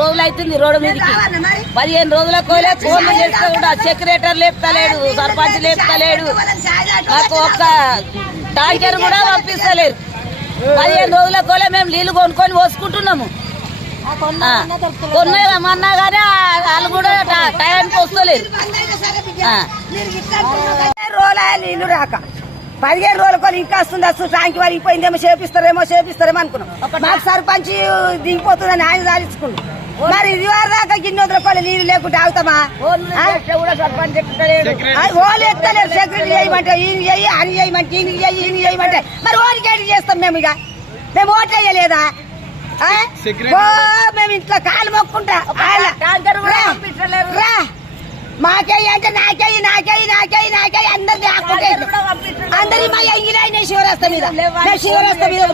రోజులు అవుతుంది రోడ్డు మీదకి 15 రోజులకు ఫోన్లు చేస్తే కూడా సెక్రటరీ లేపుతలేడు, సర్పంచ్ లేపుతలేడు, నాకు ఒక్క ట్యాంకర్ కూడా పంపిస్తలేరు. 15 రోజులకు మేము నీళ్లు కొనుక్కొని పోసుకుంటున్నాము. కొన్నామన్నా కానీ వాళ్ళు కూడా టైంకి వస్తలేరు. నీళ్లు రాక 15 రోజులకు ఇంకా వస్తుంది. ట్యాంక్ వరిగిపోయిందేమో చేపిస్తారేమో అనుకున్నాం. మాకు సర్పంచ్ దిగిపోతుందని ఆయన సాధించుకుంటాం. మరి ఇది వారు దాకా గిన్నె రూపాయలు నీళ్ళు లేకుంటే ఆగుతామా? ఓళ్ళు ఎత్తలేరు. సెక్రటరీ చేయమంటే ఈయన చెయ్యి, అని చేయమంటే ఈయనకి చెయ్యి, ఈయన చేయమంటే మరి ఓడికేటి చేస్తాం మేము. ఇక మేము ఓట్లు వేయలేదా? మేము ఇంట్లో కాలు మొక్కుంటా మాకేయి అంటే నాకేయి అందరి మా ఎంగిలైన శివరాస్త మీద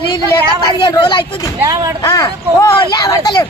నీళ్ళు లేక 15 రోజులు అవుతుంది. లేవడతలేరు.